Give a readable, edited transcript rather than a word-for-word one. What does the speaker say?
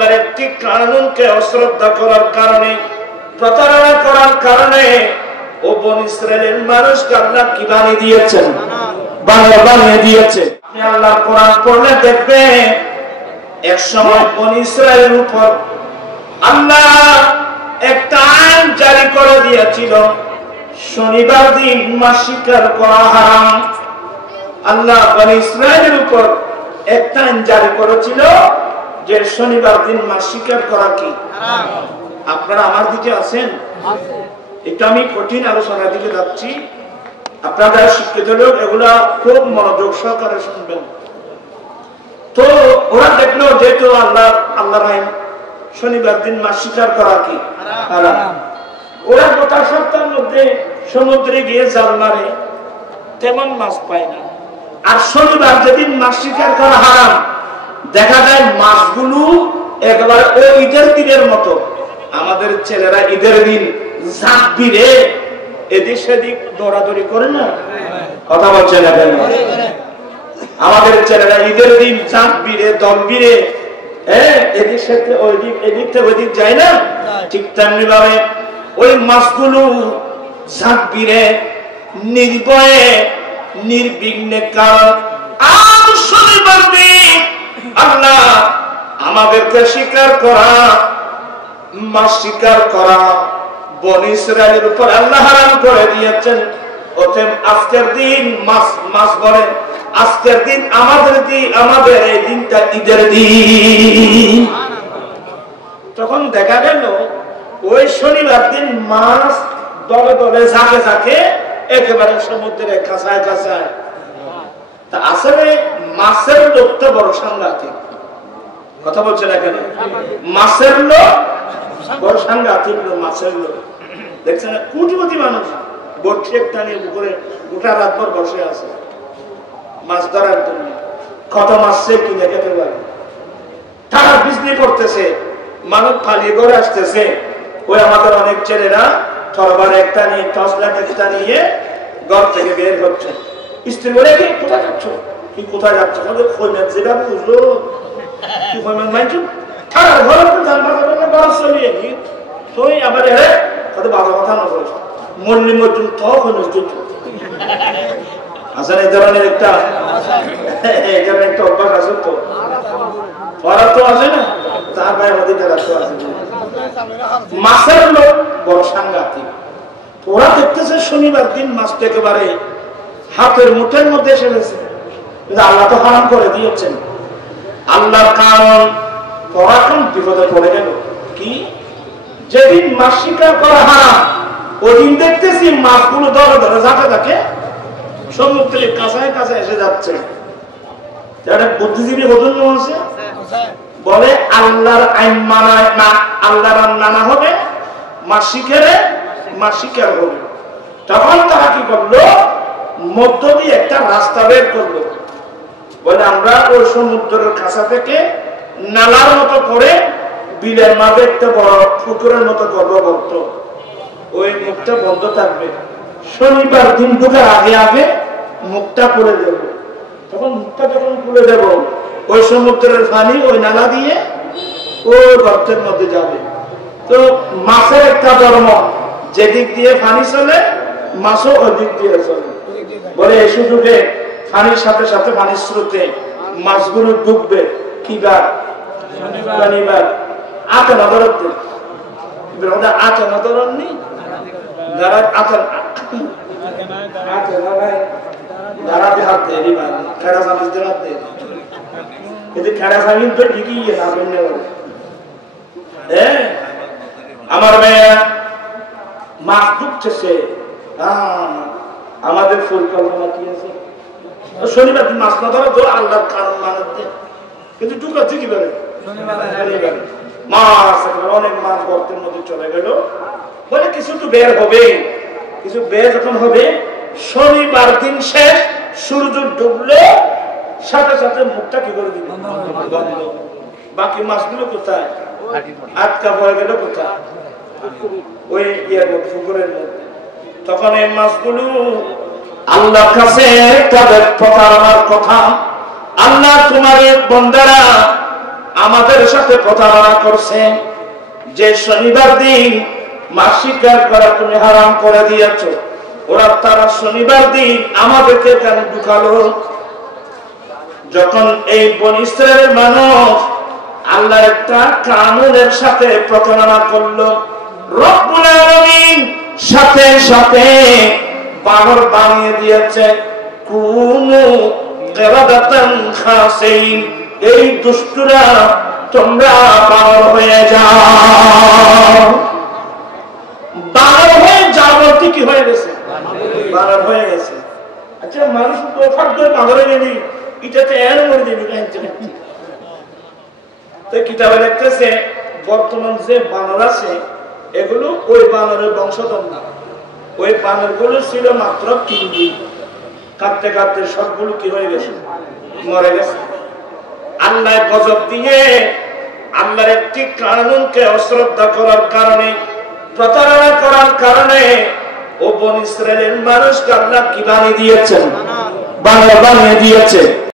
আল্লাহর একটি কানুনকে অশ্রদ্ধা করার কারণে, প্রতারণা করার কারণে ও বনী ইসরাইলের মানুষকে আল্লাহ কি বানিয়ে দিয়েছেন? বানিয়ে দিয়েছে। আপনি আল্লাহর কোরআন পড়লে দেখবেন এক সময় বনী ইসরাইলের উপর আল্লাহ একটা আইন জারি করে দিয়েছিল, শনিবার দিন মাছ শিকার করা হারাম। আল্লাহ বনী ইসরাইলের উপর একটা আইন জারি করেছিল যে শনিবার দিন মাছ শিকার করা কি হারাম। আপনারা আমার দিকে আছেন? একটু আমি কঠিন আলোচনার দিকে যাচ্ছি, আপনারা শিক্ষিত লোক এগুলা খুব মনোযোগ সহকারে শুনবেন। তো ওরা দেখলো যেহেতু আল্লাহর আইন শনিবার দিন মাছ শিকার করা কি হারাম, ওরা গোটা সপ্তাহের মধ্যে সমুদ্রে গিয়ে জাল মারে, তেমন মাছ পায় না। আর শনিবার যেদিন মাছ শিকার করা হারাম, দেখা যায় মাছগুলো একেবারে ওই ঈদের দিনের মতো। আমাদের ছেলেরা ঈদের দিন ঝাঁক বিড়ে এদিক সেদিক দৌড়াদৌড়ি করে না, কথা বলছে না কেন? আমাদের ছেলেরা ঈদের দিন ঝাঁক বিড়ে দল বিড়ে এদিক সাথে ওইদিক, এদিক থেকে ওইদিক যায় না, ঠিক তেমনি ভাবে ওই মাছগুলো ঝাঁক বিড়ে নির্ভয়ে নির্বিঘ্নে কারণ আর শনিবার দিন আল্লাহ আমাদেরকে শিকার করা, মাছ শিকার করা বনী ইসরাইলের উপর আল্লাহ হারাম করে দিয়েছেন। অতএব আজকের দিন মাছ বলে আজকের দিন আমাদের এই দিনটা ঈদের দিন। তখন দেখা গেল ওই শনিবার দিন মাছ দলে দলে ঝাঁকে ঝাঁকে একেবারে সমুদ্রে কাঁচায় কাঁচায়। তা আসলে মাছের লোকটা বড় সাংঘাতিক, কথা বলছে না কেন? মাছের লোক বড় সাংঘাতিক লোক, মাছের লোক। দেখছেন কোটিপতি মানুষ বড়শি একটা নিয়ে পুকুরে গোটা রাতভর বসে আছে মাছ ধরার জন্য, কত মাছ সে কিনে খেতে পারে। টাকা বিজলি করতেছে, মানুষ পালিয়ে করে আসতেছে। ওই আমাদের অনেক ছেলেরা তরবার একটা নিয়ে, টর্চ লাইট একটা নিয়ে ঘর থেকে বের হচ্ছে। স্ত্রী বলে কি কোথায় যাচ্ছ? কি কোথায় যাচ্ছ? যেটা বুঝলো কি মানছ ঠান্ডার ঘর বরফ চলিয়ে নি তুই আবার এড়ে কত বাবা কথা না বলছ মল্লি মর্জুন তখন আসলে এই ধরনের একটা অভ্যাস আছে তো, ওরা তো আছে না, তার ভাই আমাদের তো আছে। মাছের লোক বড় সাংঘাতিক। ওরা দেখতেছে শনিবার দিন মাছটা একেবারে হাতের মুঠের মধ্যে এসে গেছে, আল্লাহ তো হারাম করে দিয়েছেন। আল্লাহর কারণ পরাক্রম বিপদে পড়ে গেল। কি? যেদিন মাছ শিকার করা হারাম, ওদিন দেখতেছি মাছগুলো ধরে ধরে ঝাঁকে ঝাঁকে সমুদ্রের কাছায় কাছায় এসে যাচ্ছে। বুদ্ধিজীবী হতন্য আছে, বলে আল্লাহর আইন মানায় না, আল্লাহর আইন মানা হবে, মাছ শিকার হবে। তখন তারা কি করলো? মধ্য দিয়ে একটা রাস্তা বের করলো, বলে আমরা ওই সমুদ্রের কাছা থেকে নালার মতো করে বিলের মাঝে একটা বড় পুকুরের মতো করবো গর্ত, ওই মুখটা বন্ধ থাকবে। শনিবার দিন ঢুকার আগে আগে মুখটা খুলে দেব। তখন মুখটা যখন খুলে দেব, ওই সমুদ্রের পানি ওই নালা দিয়ে ওই গর্তের মধ্যে যাবে। তো মাছের একটা ধর্ম, যেদিক দিয়ে পানি চলে মাছও ওই দিক দিয়ে চলে। বলে এই সুযোগে পানির সাথে সাথে পানির স্রোতে মাছগুলো ডুববে কিবার শনিবার। আতে নদরতে আতে নদরনি যারা আতেন দাঁড়াতে হাত দেয়, খেড়া চামিজদের হাত দেয়, কিন্তু খেড়া চামিজ তো ঠিকই না বললে আমার মেয়ে মাছ ডুবতেছে। আমাদের পরিকল্পনা কি আছে? শনিবার দিন মাছ না ধরা তো আল্লাহর কারণ মানতে, কিন্তু ঢুকাচ্ছে কি বলে মাছ অনেক মাছ গর্তের মধ্যে চলে গেল। বলে কিছু তো বের হবে, কিছু বের যখন হবে শনিবার দিন শেষ, সূর্য ডুবলে সাথে সাথে মুখটা কি করে দিবে বন্ধ। বাকি মাছগুলো কোথায়? আটকা পড়ে গেল কোথায়? ওই পুকুরের মধ্যে। তখন এই মাছগুলো আল্লাহর কাছে তাদের প্রতারণার কথা, আল্লাহ তোমার বান্দারা আমাদের সাথে প্রতারণা করছে যে শনিবার দিন মাছ শিকার করা তুমি হারাম করে দিয়েছ। তারা শনিবার দিন আমাদেরকে কেন ঢুকালো? যখন এই বনী ইসরাইলের মানুষ আল্লাহর একটা কানুনের সাথে প্রতারণা করলো, রব্বুল আলামিন সাথে সাথে বানর বানিয়ে দিয়েছে। কুনু কিরাদাতান খাসিন, এই দুষ্টুরা তোমরা বানর হয়ে যাও। বানর হয়ে যাও বলতে কি হয়ে গেছে? বানর হয়ে গেছে। আচ্ছা, মানুষ তো থাকবে বানরে গেলি এটাতে এর মরে দিবি তো কিতাবে লিখতেছে বর্তমান যে বানর আছে এগুলো ওই বানরের বংশধর না। ওই বানর গুলো ছিল মাত্র 3 দিন, কাঁদতে কাঁদতে সবগুলো কি হয়ে গেছে? মরে গেছে। আল্লাহ গজব দিয়ে আল্লাহর একটি কানুনকে অশ্রদ্ধা করার কারণে, প্রতারণা করার কারণে ও বনী ইসরাইলের মানুষকে আল্লাহ কি বানিয়ে দিয়েছেন? বানর বানিয়ে দিয়েছে।